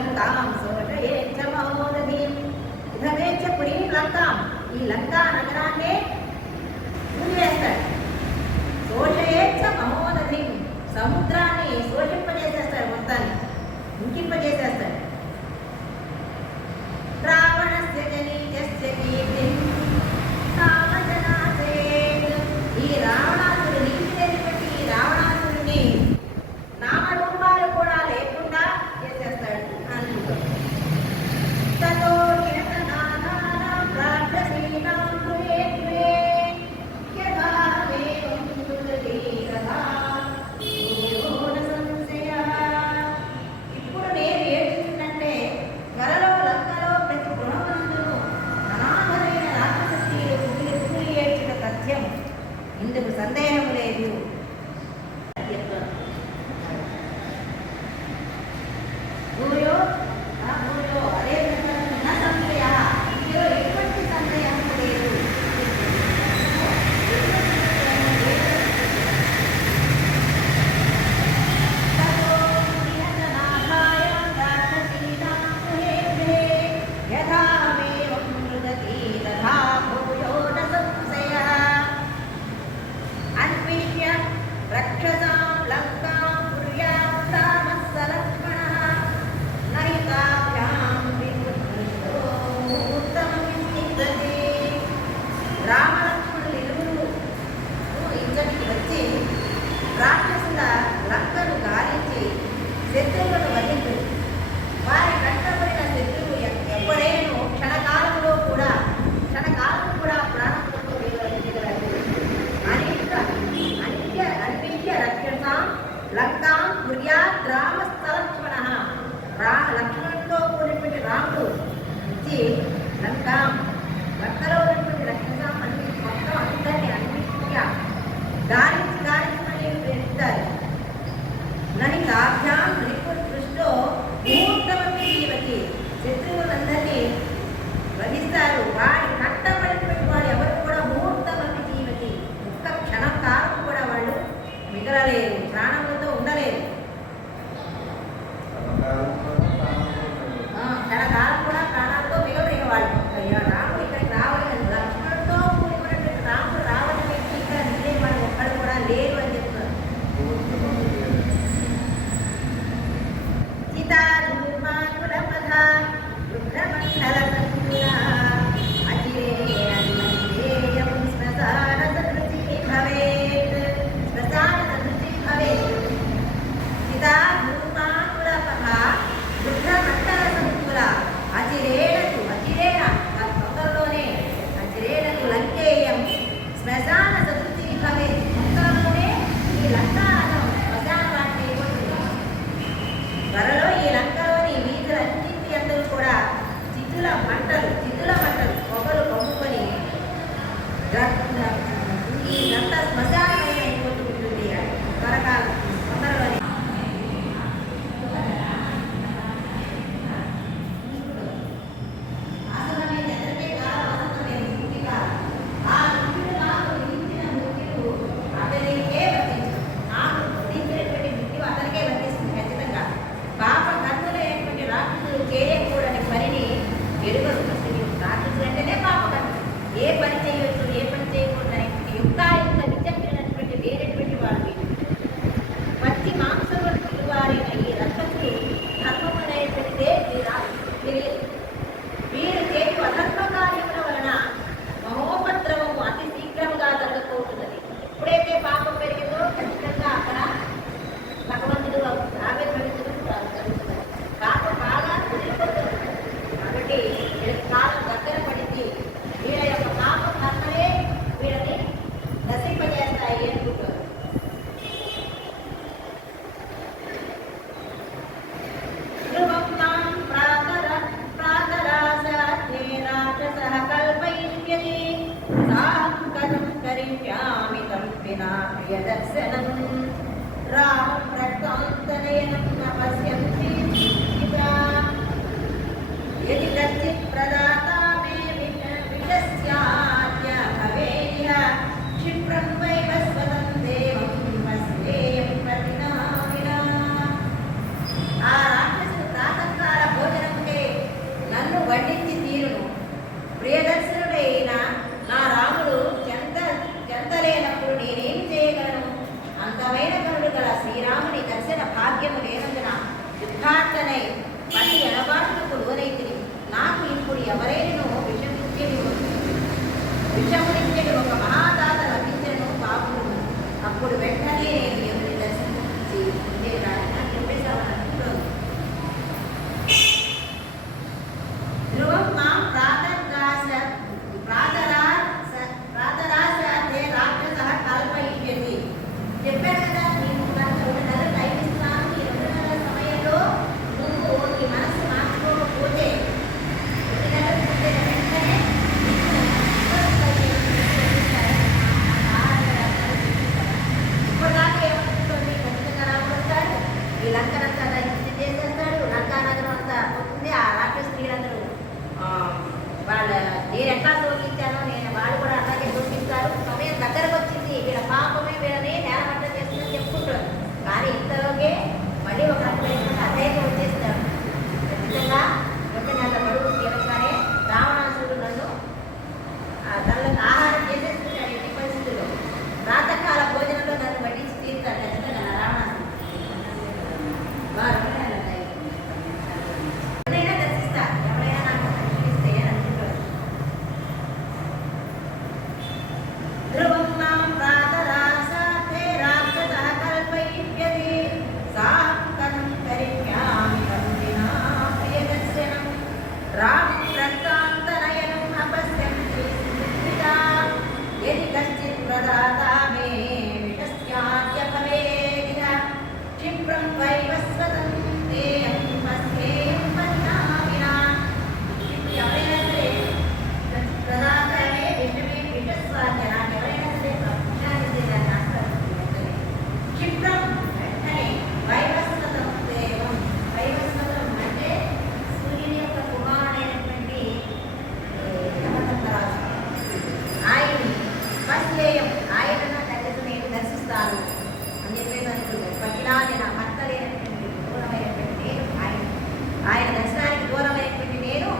లంకాం శోషయేచ్చ మహోదధీం ఇదమేచ్చ పురీం లంకాం ఈ లంకా నగరాన్ని మూసివేస్తాడు. శోషయేచ్చ మహోదధీం సముద్రాన్ని శోషింపజేసేస్తాడు, మొత్తాన్ని ఇంకింపజేసేస్తాడు. రావణస్య జనీజస్య కీర్తిం నామజనాసేత్ ఈ రావణాసురుడు నిలిచినటువంటి ఈ రావణాసురుడిని నామరూపాలు కూడా లేకుండా చేసేస్తాడు అనుకుంటాడు. తతో కిరతనాథానాం రాక్షసీనాం ద్వే ద్వే యథా వేవం దుర్గతి తథా భూయోన సంశయః. ఇప్పుడు నేను ఏడుస్తుందంటే త్వరలో లంకలో ప్రతి గృహమందును అనాథమైన రాక్షస స్త్రీలు కుమిలి కుమిలి ఏడ్చిన సత్యం, ఇందుకు సందేహం లేదు. భూయో భూయో అదే నా సంశయ, ఇందులో ఎటువంటి సందేహం లేదు. తతో నిహతనాథాయ రాక్షసీనాం ద్వే ద్వే యథా వేవం మృదతి తథా భూయో న సంశయః. అన్విష్య రక్షసాం లంకాం కుర్యాత్ రామः స లక్ష్మణः నైతాభ్యాం విముక్తో ముహూర్తం వినిర్దతే. రామలక్ష్మణులు ఇరువురు ఇక్కడికి వచ్చి రాక్షసుల లంకను గాలించి శత్రువులను వధించు. వారి కష్టపడిన శత్రువు ఎప్పుడేనో క్షణకాలంలో కూడా ప్రాణములతో దిగలరు. అన్విష్య రక్షసాం లంకాం కుర్యాత్ రామः స లక్ష్మణः లక్ష్మణుడితో కూడినటువంటి రాముడు వచ్చి లంకలో ఉన్నటువంటి రక్షసాం అన్ని మొత్తం అందరినీ అన్విష్య గాలించి మళ్ళీ పెడతారు. నని కాభ్యాం దృష్టో ముహూర్తమపి జీవతి శత్రువులందరినీ వధిస్తారు. వారి కట్టబడినటువంటి వాడు ఎవరు కూడా ముహూర్తమపి జీవతి ఒక్క క్షణం కాలం కూడా వాళ్ళు మిగలలేరు, ప్రాణములతో ఉండలేరు. క్షణకాలం కూడా ప్రాణాలతో మిగలలేరు వాళ్ళు. పిల్లాది నా భర్త లేనటువంటి దూరమైనటువంటి నేను ఆయన దర్శనానికి దూరమైనటువంటి నేను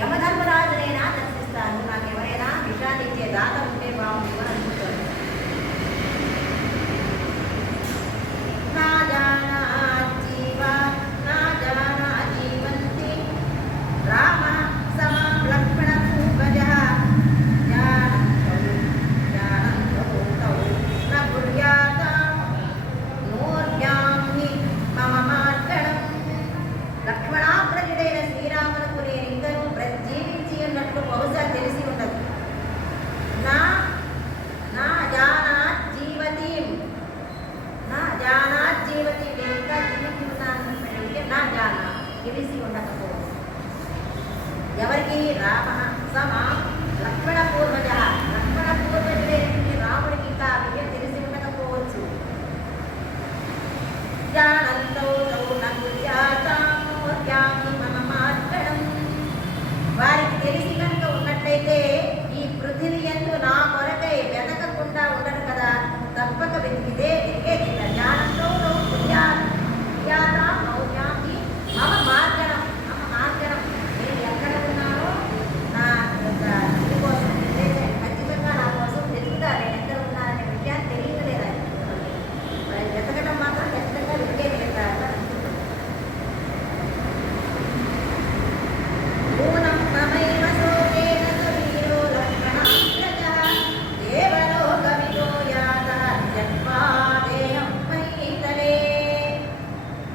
యమధర్మరాజునైనా దర్శిస్తాను. నాకు ఎవరైనా విషయాన్ని ఇచ్చే దాత ఉంటే బాగుంది అని అనుకుంటాను. నా జానా జీవ నా జానా జీవంతి రామ సమాం లక్ష్మణ భూపజః లక్ష్మణాగ్రజుడైన శ్రీరామునకు నేను ఇంకనూ జీవించి ఉన్నట్లు బహుశా తెలిసి ఉండదు. నా నా జానాత్ జీవతీం నా జానాత్ జీవతీం నేను ఇంకా జీవించి ఉన్నాను నా జానా తెలిసి ఉండకపోవచ్చు. ఎవరికి రామ సమా లక్ష్మణ పూర్వజ లక్ష్మణ పూర్వజుడైనటువంటి రాముడికి ఇంకా విషయం తెలిసి ఉండకపోవచ్చు. వారికి తెలిసి కనుక ఉన్నట్లయితే ఈ పృథివీ యందు నా కొరకై వెతకకుండా ఉండరు కదా, తప్పక వెతికేది జ్ఞానంతో మమ మార్గణం నేను ఎక్కడ ఉన్నానో నా ఇది కోసం ఖచ్చితంగా నా కోసం వెతుకుతా. నేను ఎక్కడ ఉన్నాననే విషయాన్ని తెలియలేదా, వెతకడం మాత్రం ఖచ్చితంగా వెతికే వెళ్తారు.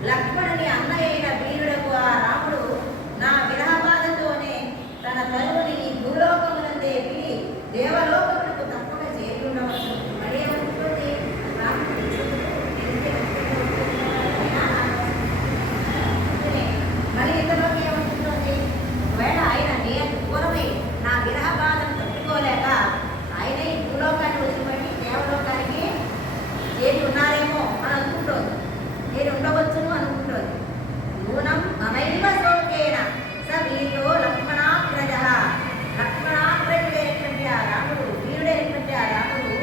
లక్ష్మణుని అన్నయ్యైన వీరుడకు ఆ రాముడు నా విరహబాధతోనే తన తనువుని భూలోకమునందే విడి దేవలోకములకు తప్పక చేరి ఉండవచ్చు. మరేమనుకుంటుంది మరి ఇంతలోకి ఏమనుకుంటుంది, ఒకవేళ ఆయన నేను దూరమై నా విరహబాధను తట్టుకోలేక ఆయనే ఈ భూలోకాన్ని వదిలిపెట్టి దేవలోకానికి చేరి ఉన్నారేమో అని అనుకుంటుంది. నేను ఉండవచ్చును అనుకుంటుంది. నూనం మమైవ శోకేన స వీర్యో లక్ష్మణాగ్రజ లక్ష్మణాగ్రజుడైనటువంటి ఆ రాముడు వీరుడైనటువంటి ఆ రాముడు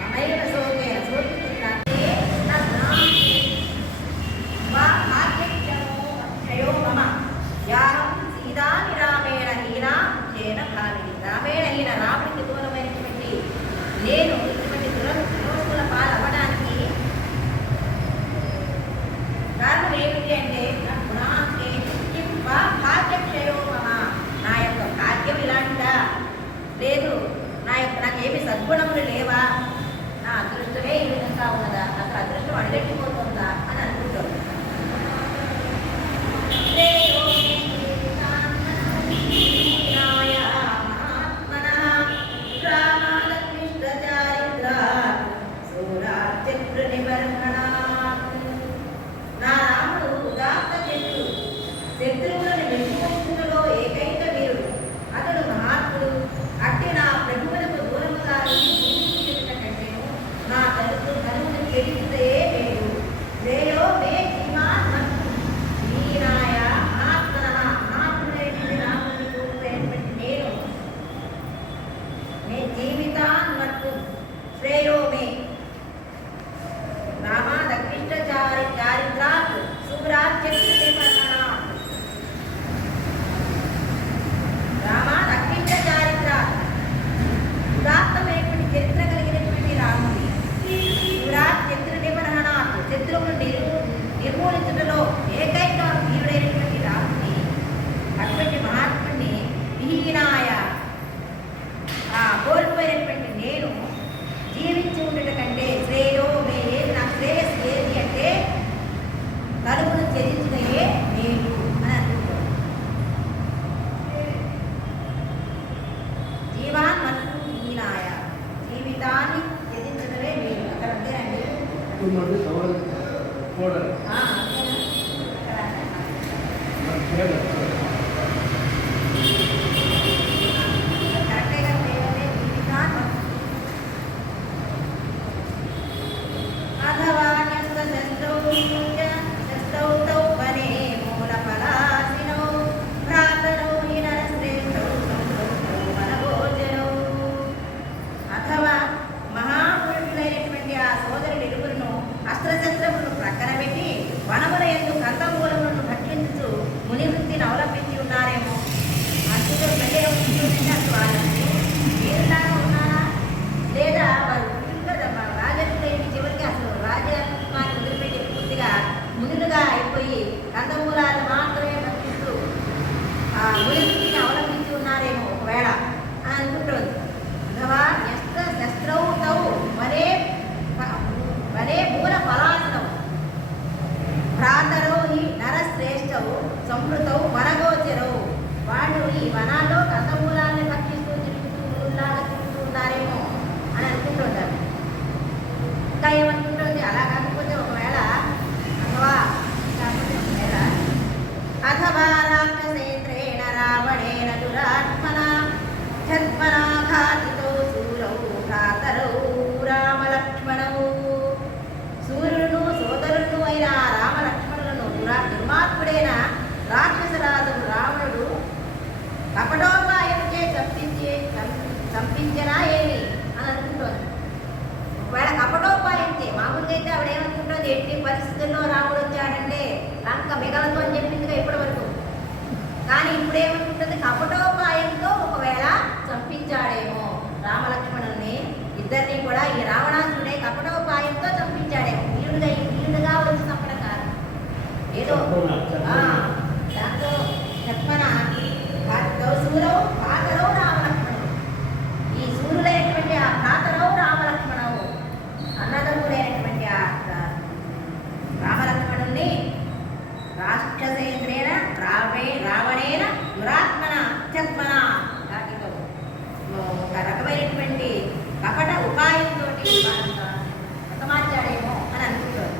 మమైవ శోకేన శోకిస్తుందంటే క్షయో మమ యాహం సీతాని రామేణ హీనా చేన భావిని రామేణ హీన రాముడికి దూరమైనటువంటి నేను ఇటువంటి దురస్తుల పాలవ్వడానికి కారణం ఏమిటి అంటే భాగ్యక్షయో మమ నా యొక్క భాగ్యం ఇలాంటిదా లేదు, నాకేమి సద్గుణములు లేవా, నా అదృష్టమే ఈ విధంగా ఉన్నదా, అసలు అదృష్టం అడిగట్టిపోతుందా అని అనుకుంటుంది. నా రాముడు ఉదాత్త శత్రువులను వెంటుకుంటున్నలో ఏకైక వీరుడు, అతడు మహాత్ముడు. అట్టి నా ప్రభువులకు దూరముగా కంటేను నా తనువును చెడితే లేదు. శ్రేయో మే ధీమాయ మహాత్మన మహాత్ముడైనటువంటి రాముడిని కూర్చున్నటువంటి నేను జీవితాన్మత్తు శ్రేయో మే రామా దక్కిష్ట చారిత్రాత్ శుభ్రాజ్యమాత్ రామా దక్కిష్ట చారిత్రాత్ ఉదాత్తమైనటువంటి చరిత్ర కలిగినటువంటి రాముడి శుభ్రాజ్ శత్రు నిబర్హణాత్ శత్రువును నిర్మూలించడంలో ఏకైక వీరుడైనటువంటి రాముడిని అటువంటి మహాత్ముడిని విహీనాయ కోల్పోయినటువంటి నేను జీవించి ఉండట కంటే శ్రేయో మే ఏది నాకు శ్రేయస్సు ఏది అంటే తలుపును త్యజించడమే నేను అని అనుకుంటాను. జీవాన్ మత్తు హీనాయ జీవితాన్ని త్యజించడమే నేను. అక్కడ అంతేనండి. అస్త్రశస్త్రములను ప్రక్కన పరిస్థితుల్లో రాముడు వచ్చాడంటే లంక మిగలదు అని చెప్పిందిగా ఇప్పటి వరకు. కానీ ఇప్పుడేమనుకుంటుంది, కపటోపాయంతో ఒకవేళ చంపించాడేమో రామలక్ష్మణుల్ని ఇద్దరిని కూడా. ఈ రావణాసురుడే కపటోపాయంతో చంపించాడేమో, వీలుగా వచ్చి చంపడం కాదు, ఏదో దాంతో చెప్పన సూరవు భాతరవు రామలక్ష్మణుడు. ఈ సూర్యులైనటువంటి ఆ భాతరవు రామలక్ష్మణవు అన్నదమ్ముడైనటువంటి ఆ రామలక్ష్మణుల్ని రాక్షసేంద్రేణ రావణేన దురాత్మన చత్మన వాటితో ఒక రకమైనటువంటి కపట ఉపాయంతో హతమార్చాడేమో అని అనుకుంటారు.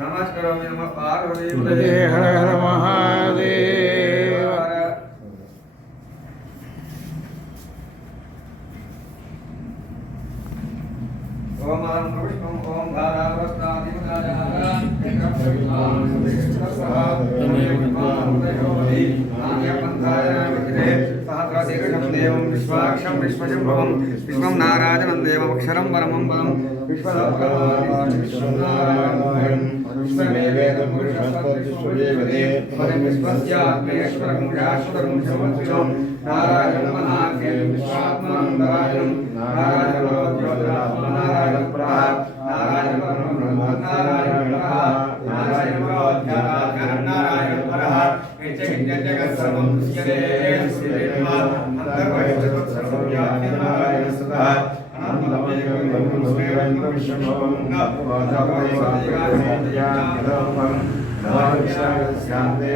నమస్కారం నమ పార్వతీ హర హర మహాదేవ. ఓం అలం విష్ణు ఓం దేవం విశ్వాక్షం విశ్వశంభవం విశ్వం నారాయణం దేవమక్షరం పరమం పరం విశ్వనారాయణం విశ్వమేవేదం పురుషస్తత్విశ్వదేవదే పరం విశ్వస్యాత్మేశ్వరం శాశ్వతం సమస్తం నారాయణం మహాత్మ్యం విశ్వాత్మనం నారాయణం నారాయణం నారాయణ ప్రహ నారాయణ పరమ నారాయణ ప్రహ నారాయణ నారాయణ పరహ జగత్ సర్వం దృశ్యతే శ్రీదేవ అంతర్వైశ్వ సర్వం వ్యాప్తి నారాయణ సదా శాంతి